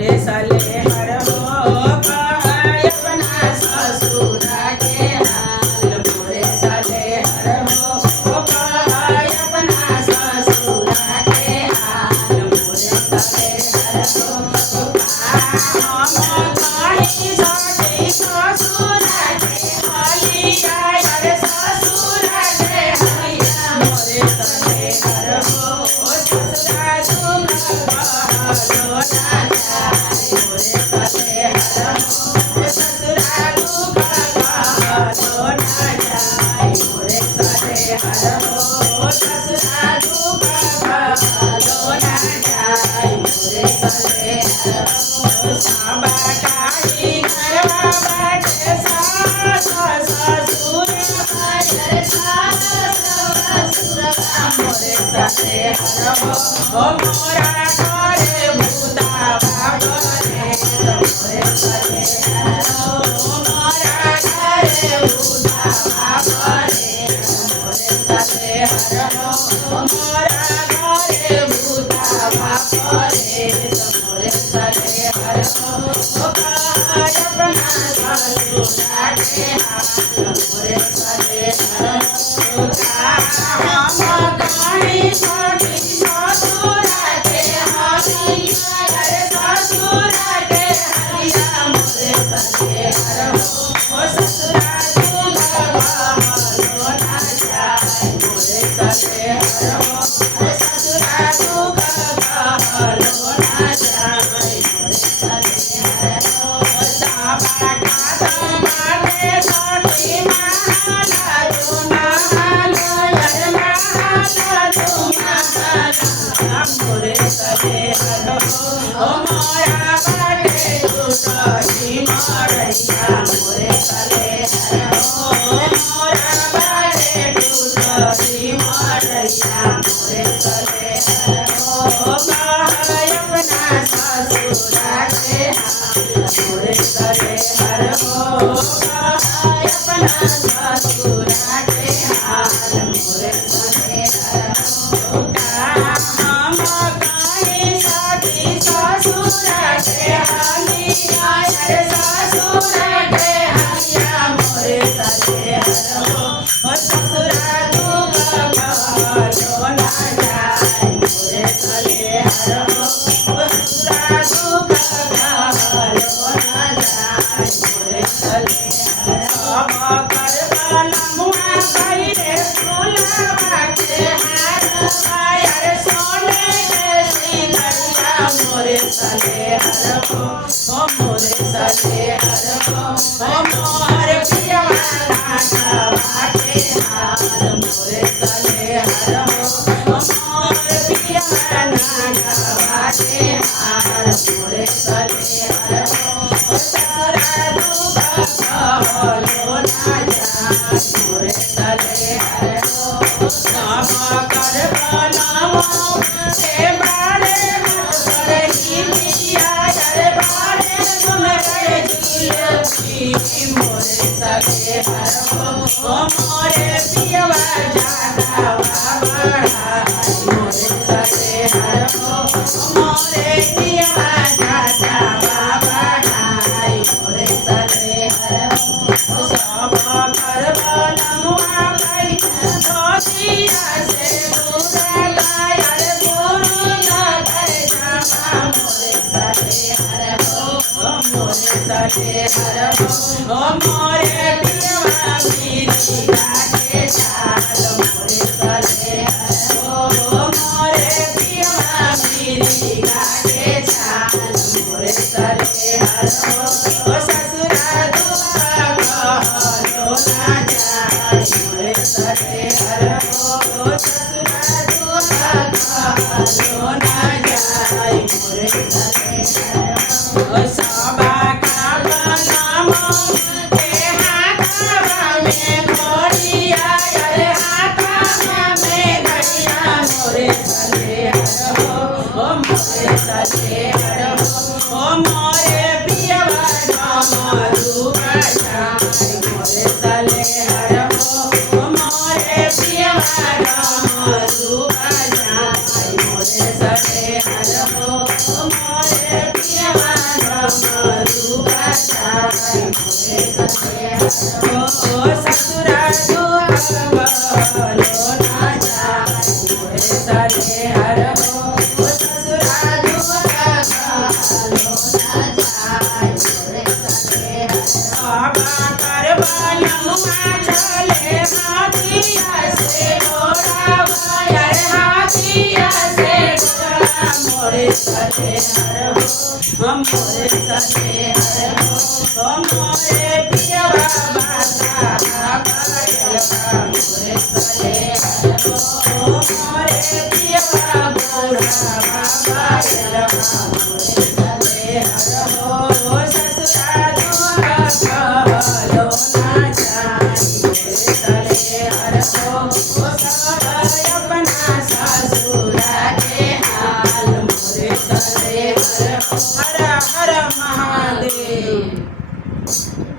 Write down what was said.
सले हर हो कहाय अपना ससुर के हाल मोरे सले हर हो कहाय अपना ससुर के हाल मोरे सले हर हो हम कहीं सखी ससुर के हलिया हर ससुर के हलिया मोरे सले हर हो ससुरा दुख कहलो ना जाय मोरे सले हर हो ससुरा दुख कहलो ना जाय मोरे सले हर हो ससुरा दुख कहलो ना जाय मोरे सले हर हो साबा काई घरवा बाटे सास ससुर हर सास ससुर मोरे सले हर हो मोरा घरे भूता बाबरे मोरे सले हर हो मोरा घरे भूता बाबरे मोरे सले हर हो मोरा घरे भूता बाबरे मोरे सले हर हो कहाय अपना ससुर के हाल मोरे सले हर हो हम कहीं सखी ससुर के हलिया हर ससुर के हलिया मोरे सले हर हो ससुरा दुख कहलो ना जाय मोरे सले हर हो ससुरा दुख कहलो ना जाय मोरे सले हर हो साबा का बाटे सखी महाल दुमाल हर महाल दुमाल मोरे सले हर हो मोरा बाटे टूटही मरैया मोरे सले हर हो मोरा बाटे टूटही मरैया मोरे सले हर हो कहाय अपना ससुर के हाल मोरे सले हर हो कहाय अपना ससुर के हाल मोरे सले हर हो हम कहीं सखी ससुर के हलिया हर ससुर के हलिया मोरे सले हर हो ससुरा दुख कहलो ना जाय मोरे सले हर हो ससुरा दुख कहलो ना जाय मोरे सले हर हो करबा नमुआ कइले फुलवा के हार हर सोने के सिंगरिया मोरे सले हर हो मोरे सले हर हो मोहर पियवा घाटवा के हाल मोरे सले हर हो मोहर पियवा घाटवा के हाल मोरे सले हर हो ससुरा दुख कहलो ना जाय मोरे सले हर हो सब करबा नमो के बारे करही लिया हर बारे सुन रे जुलफी मोरे सले हर हो मोरे पियवा जाता बढ़ाई मोरे सले हर हो मोरे पियवा जाता बढ़ाई मोरे सले हर हो सब करबा नमुआ कई धोतिया से पूरा लायर पूरा कर जामा मोरे सले हर हो मोरे सले हर हो मोरे पियवा मेरी गाके चाल मोरे सले हर हो मोरे पियवा मेरी गाके चाल मोरे सले हर हो ससुरा दुख कहलो ना जाय मोरे सले हर हो ससुरा दुख कहलो ना जाय मोरे सले हर हो साबा का नामो के हाथवा में घड़िया हर हाथवा में घड़िया मोरे सले हर हो मोरे सले हर हो मोरे पियवा डमरू बजाय मोरे सले हर हो मोरे पियवा डमरू बजाय मोरे सले हर हो मोरे पियवा डमरू बजाए मोरे सले हर हो ससुरा दुख गलो ना जाए मोरे सले हर हो ससुरा दुख गलो ना जाए मोरे सले हर करबन मुआ चले हाथिया से घोड़ा वायर हाथिया से घोड़ा मोरे सले हर हो मोरे सले हर हो मोरे पियवा बाता पायलवा मोरे सले हर हो मोरे पियवा बूढ़ा पायलवा मोरे सले हर हो ससुरा दुख गलो ना जाए मोरे सले हर हो सब अपना ससुरा के हाल मोरे सले हर हो हर हर महादेव।